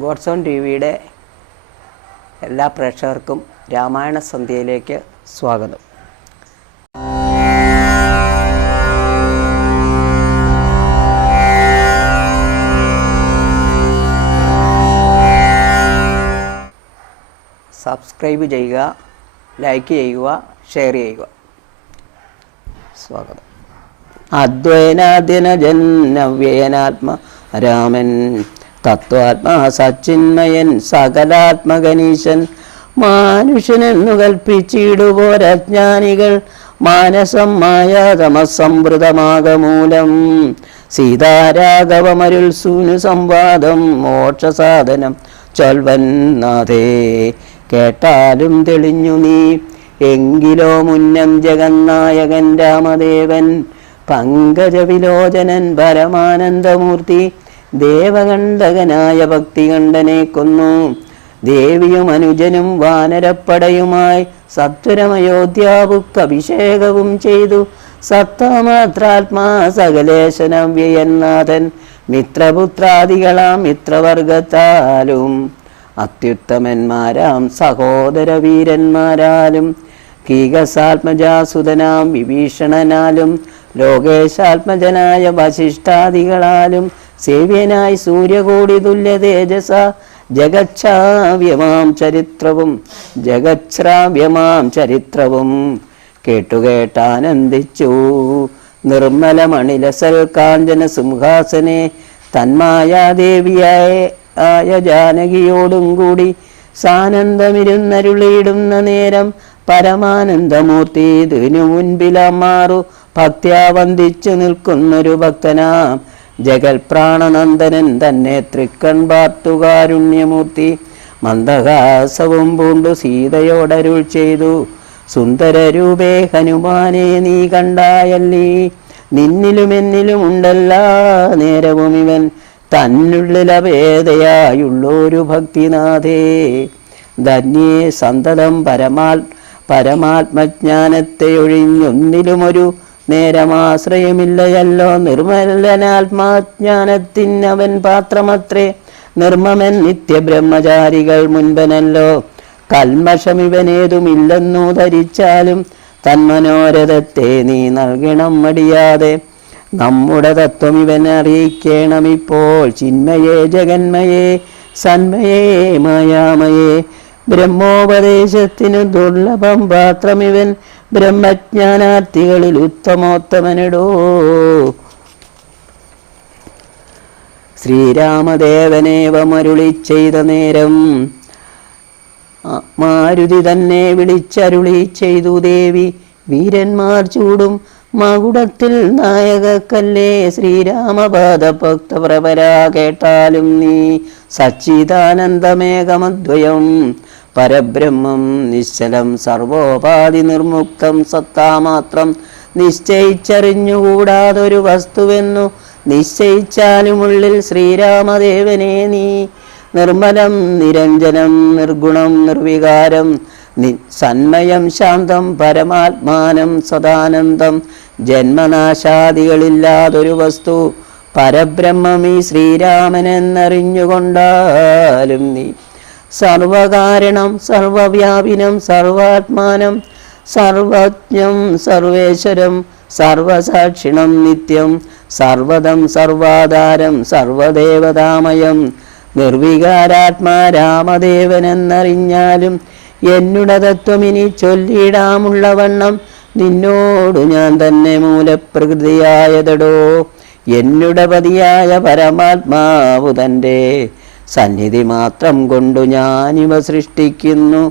God's own T വിയുടെ എല്ലാ പ്രേക്ഷകർക്കും രാമായണ സന്ധ്യയിലേക്ക് സ്വാഗതം. സബ്സ്ക്രൈബ് ചെയ്യുക ലൈക്ക് ചെയ്യുക ഷെയർ ചെയ്യുക. സ്വാഗതം. അദ്വൈനാദിന അദ്വൈനാദിനജന്നവ്യേനാത്മ രാമൻ തത്വാത്മാ സച്ചിന്മയൻ സകലാത്മകനീശൻ മാനുഷ്യനെന്നു കൽപ്പിച്ചിടുപോരജ്ഞാനികൾ മാനസം മായാതമസംവൃതമാകമൂലം. സീതാരാഘവമരുൾ സൂനു സംവാദം മോക്ഷസാധനം ചൊൽവൻ നാഥേ. കേട്ടാലും തെളിഞ്ഞു നീ. എങ്കിലോ മുന്നം ജഗന്നായകൻ രാമദേവൻ. പങ്കജവിലോചനൻ പരമാനന്ദമൂർത്തി. ദേവകണ്ഠകനായ ഭക്തികണ്ഠനെ കൊന്നു. ദേവിയും അനുജനും വാനരപ്പടയുമായി സത്വരമയോധ്യാവുക്ക് അഭിഷേകവും ചെയ്തു. സത്തമാത്രാത്മാ സകലേശനവ്യയന്നാഥൻ മിത്രപുത്രാദികളാം മിത്രവർഗത്താലും അത്യുത്തമന്മാരാം സഹോദര വീരന്മാരാലും കീകസാത്മജാസുതനാം വിഭീഷണനാലും ലോകേശാത്മജനായ വശിഷ്ഠാദികളാലും സേവ്യനായി സൂര്യകോടി തുല്യ തേജസ ജഗച്ഛാവ്യമാം ചരിത്രവും ജഗച്ഛ്രാവ്യമാം ചരിത്രവും. കേട്ടുകേട്ടാനന്ദിച്ചു. നിർമ്മലമണിലസൽ കാഞ്ചന സിംഹാസനെ തന്മായാദേവിയായ ആയ ജാനകിയോടും കൂടി സാനന്ദമിരുന്നരുളിയിടുന്ന നേരം പരമാനന്ദമൂർത്തി ഇതിനു മുൻപിലമാറു ഭക്ത്യാ വന്ദിച്ചു നിൽക്കുന്നൊരു ഭക്തനാം. ജഗൽ പ്രാണനന്ദനൻ തന്നെ തൃക്കൺ പാർത്തുകാരുണ്യമൂർത്തി മന്ദഹാസവും പൂണ്ടു സീതയോടരുൾ ചെയ്തു. സുന്ദര രൂപേ ഹനുമാനെ നീ കണ്ടായല്ലീ. നിന്നിലും എന്നിലും ഉണ്ടല്ലാ നേരവും ഇവൻ. തന്നുള്ളിലഭേദയായുള്ളൊരു ഭക്തിനാഥേ. ധന്യേ സന്തതം പരമാൽ പരമാത്മജ്ഞാനത്തെ ഒഴിഞ്ഞൊന്നിലുമൊരു നേരമാശ്രയമില്ലയല്ലോ. അവൻ പാത്രമത്രേ. നിർമ്മമൻ നിത്യബ്രഹ്മചാരികൾ മുൻപനല്ലോ. കൽമഷമിവനേതുമില്ലെന്നു ധരിച്ചാലും തന്മനോരഥത്തെ നീ നൽകണം മടിയാതെ. നമ്മുടെ തത്വം ഇപ്പോൾ ചിന്മയേ ജഗന്മയേ സന്മയേ മായാമയേ. ബ്രഹ്മോപദേശത്തിനു ദുർലഭം പാത്രമിവൻ ബ്രഹ്മജ്ഞാനാർത്ഥികളിൽ ഉത്തമോത്തമനിടോ. ശ്രീരാമദേവനേവമരുളി ചെയ്ത നേരം മാരുതി തന്നെ വിളിച്ചരുളി ചെയ്തു ദേവി. വീരന്മാർ ചൂടും മകുടത്തിൽ നായകക്കല്ലേ ശ്രീരാമപാദഭക്ത കേട്ടാലും നീ സച്ചിദാനന്ദമേകമദ്വയം പരബ്രഹ്മം നിശ്ചലം സർവോപാധി നിർമുക്തം സത്താമാത്രം നിശ്ചയിച്ചറിഞ്ഞുകൂടാതൊരു വസ്തുവെന്നു നിശ്ചയിച്ചാലുമുള്ളിൽ ശ്രീരാമദേവനെ നീ. നിർമ്മലം നിരഞ്ജനം നിർഗുണം നിർവികാരം സന്മയം ശാന്തം പരമാത്മാനം സദാനന്ദം. ജന്മനാശാദികളില്ലാതൊരു വസ്തു പരബ്രഹ്മമീ ശ്രീരാമനെന്നറിഞ്ഞുകൊണ്ടാലും നീ. സർവകാരണം സർവവ്യാപിനം സർവാത്മാനം സർവജ്ഞം സർവേശ്വരം സർവസാക്ഷിണം നിത്യം സർവദം സർവാധാരം സർവദേവതാമയം നിർവികാരാത്മാ രാമദേവനെന്നറിഞ്ഞാലും എന്നുടെ തത്വമിനി ചൊല്ലിടാമുള്ളവണ്ണം നിന്നോടു ഞാൻ തന്നെ മൂലപ്രകൃതിയായതടോ. എന്നുടെ പതിയായ പരമാത്മാവു തന്റെ സന്നിധി മാത്രം കൊണ്ടു ഞാനിവ സൃഷ്ടിക്കുന്നു.